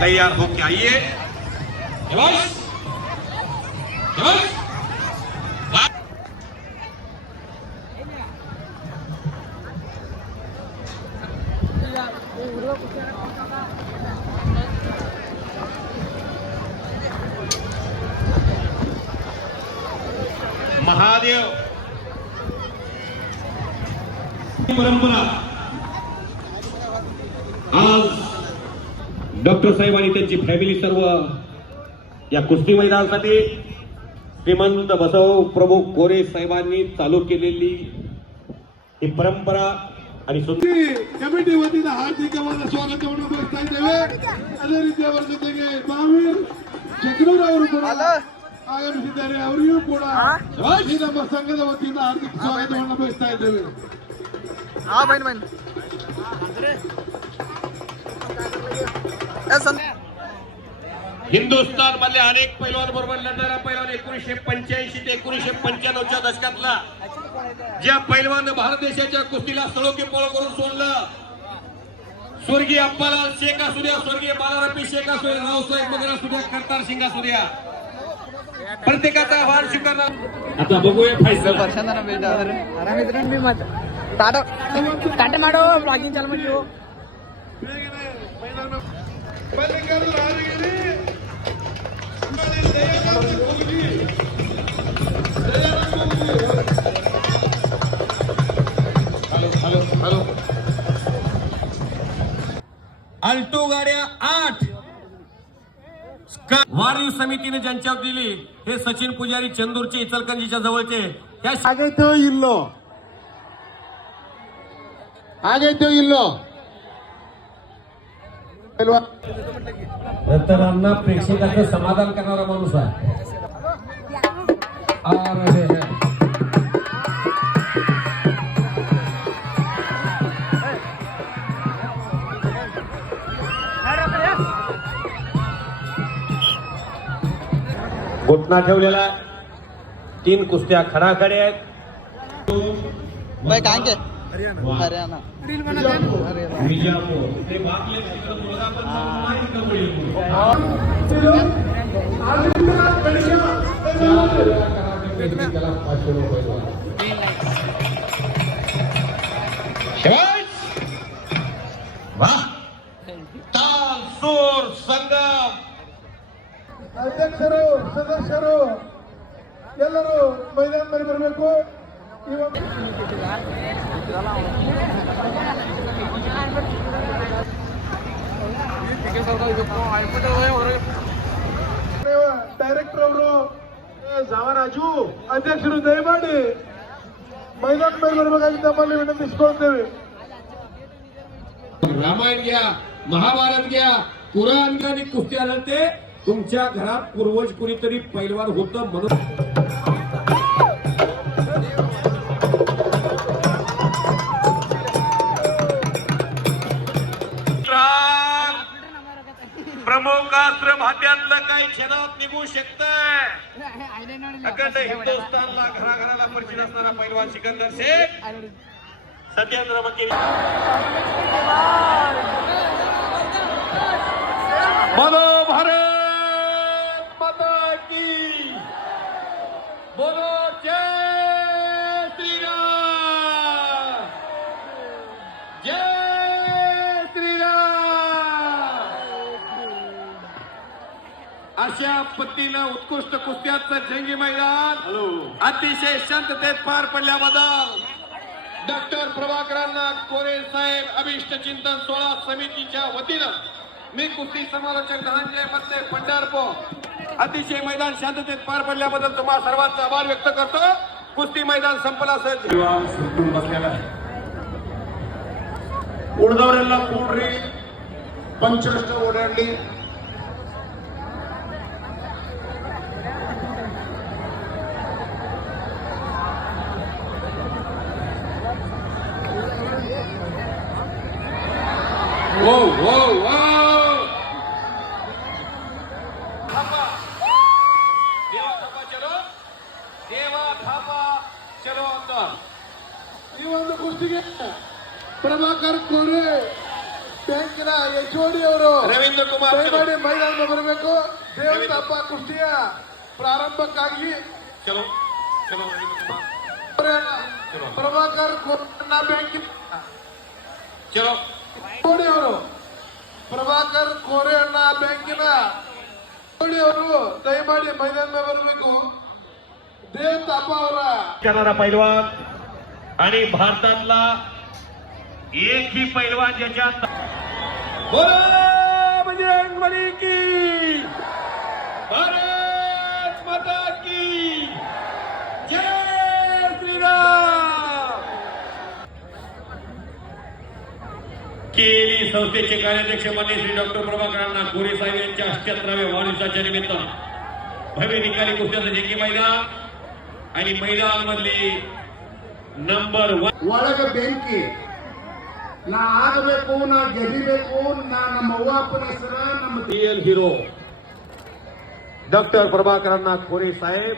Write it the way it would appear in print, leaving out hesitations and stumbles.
तैयार होके आइए। महादेव परंपरा आज डॉक्टर साहेब आणि त्यांची फॅमिली सर्व या कुस्ती मैदानासाठी श्रीमंत बसव प्रमुख कोरे साहेबांनी चालू केलेली ही परंपरा आणि कमिटी वतीनं हार्दिक स्वागत करता ಇದ್ದೇವೆ ಅದೇ ರೀತಿಯವರ ಜೊತೆಗೆ ಬಾವೀರ್ ಜಗನೂರ್ ಅವರು ಕೂಡ ಆಗಮಿಸಿದ್ದಾರೆ ಅವರಿಗೂ ಕೂಡ ಈ ನಮ್ಮ ಸಂಘದ ವತಿಯಿಂದ ಹಾರ್ದಿಕ ಸ್ವಾಗತವನ್ನು ಬಯಸ್ತಾ ಇದ್ದೇವೆ हिंदुस्थान मधले अनेक पैलवान बरोबर लढणारा पैलवान 1985 ते 1995च्या दशकातला ज्या पैलवान भारत देशाच्या कुस्तीला सळोके पळ करून सोडलं स्वर्गीय अप्पालाल शेख असू द्या स्वर्गीय बालारपी शेख असू द्या रावसाहेब मगर असू द्या करतार सिंग असू द्या प्रत्येकाचा आभार स्वीकारणार आता बघूया फैसला टाटा माडो ब्लॉगिंग चालू ಮಾಡಿ हॅलो अल्टो गाड्या 8 वारीव समितीने ज्यांच्यावर दिली हे सचिन पुजारी चंदूरचे इचलकरंजीच्या जवळचे ಆಗೈತೋ ಇಲ್ಲೋ नंतरांना प्रेक्षकाचं समाधान करणारा माणूस आहे घोटना ठेवलेला 3 कुस्त्या खडाखडे आहेत भाई कहाँ के हरियाणा विजापूर ते ताल सूर संगम ಅಧ್ಯಕ್ಷರು ಸದಸ್ಯರು ಎಲ್ಲರೂ ಮೈದಾನದಲ್ಲಿ ಬರಬೇಕು ಡೈರೆಕ್ಟರ್ ಅವರು ಜಾವರಾಜು ಅಧ್ಯಕ್ಷರು ದಯಮಾಡಿ ಮೈದಾನ ಮೇಲೆ ಬರಬೇಕಾಗಿ ತಮ್ಮಲ್ಲಿ ವಿನಂತಿಸಿಕೊಳ್ತೇವೆ रामायण घ्या महाभारत घ्या पुराण आणि कुस्त्या लढते तुमच्या घरात पूर्वज कुणीतरी पैलवान होतं म्हणून प्रमुखास्त्र माध्यमातलं काही क्षणात निघू शकतंय अखंड हिंदुस्थानला घराघराला परिचित असणारा पैलवान सिकंदर शेख सत्येंद्र मके बोलो भारत माता की बोलो जय श्रीराम जय अशा पद्धतीनं उत्कृष्ट कुस्त्याचं जंगी मैदान अतिशय शांततेत पार पडल्याबद्दल डॉक्टर प्रभाकरांना कोरे साहेब अभिष्ट चिंतन सोहळा समितीच्या वतीनं मी कुस्ती समालोचक धनंजय मत्ते पंढरपूर अतिशय मैदान शांततेत पार पडल्याबद्दल तुम्हाला सर्वांचा आभार व्यक्त करतो. कुस्ती मैदान संपला सर बसलेला आहे उडदवरेला कोंडरी पंचष्ट ओढाडली वो वो वो देवा थापा चलो अंदर ಈ ಒಂದು ಕುಸ್ತಿಗೆ ಪ್ರಭಾಕರ್ ಕೋರೆ ಬ್ಯಾಂಕಿನ ಎಚ್ಒಡಿ ಅವರು रवींद्र ದಯಮಾಡಿ ಮೈದಾನ ಬರಬೇಕು. ದೇವತಪ್ಪ ಕುಸ್ತಿಯ ಪ್ರಾರಂಭಕ್ಕಾಗಿ चलो चलो ಪ್ರಭಾಕರ್ ಕೋರಣ್ಣ ಬ್ಯಾಂಕಿನ चलो ಕೋಡಿ ಅವರು ಪ್ರಭಾಕರ್ ಕೋರೆಯಣ್ಣ ಬ್ಯಾಂಕಿನ ಕೋಡಿ ಅವರು ದಯಮಾಡಿ ಮೈದಾನ ಬರಬೇಕು. ದೇವತಪ್ಪ ಅವರ करणारा पैलवान आणि भारतातला एकही पैलवान ज्याच्यात बजरंग बली की भारत माता की जय श्रीराम. केली संस्थेचे कार्याध्यक्ष माननीय श्री डॉक्टर प्रभाकरांना कोरे साहेब यांच्या 78व्या वाढदिवसाच्या निमित्त भव्य निकाली कुस्त्याचं जंगी मैदान आणि मैदान मधली ನಂಬರ್ 1 ಒಳಗೆ ಬೆಂಕಿ ನಾ ಆಗಬೇಕು, ನಾ ಗೆದಿಬೇಕು, ನಾ ನಮ್ಮ ಅವ್ವ ಅಪ್ಪನ ಹೆಸರ ನಮ್ಮ रियल हिरो डॉक्टर प्रभाकरांना कोरे साहेब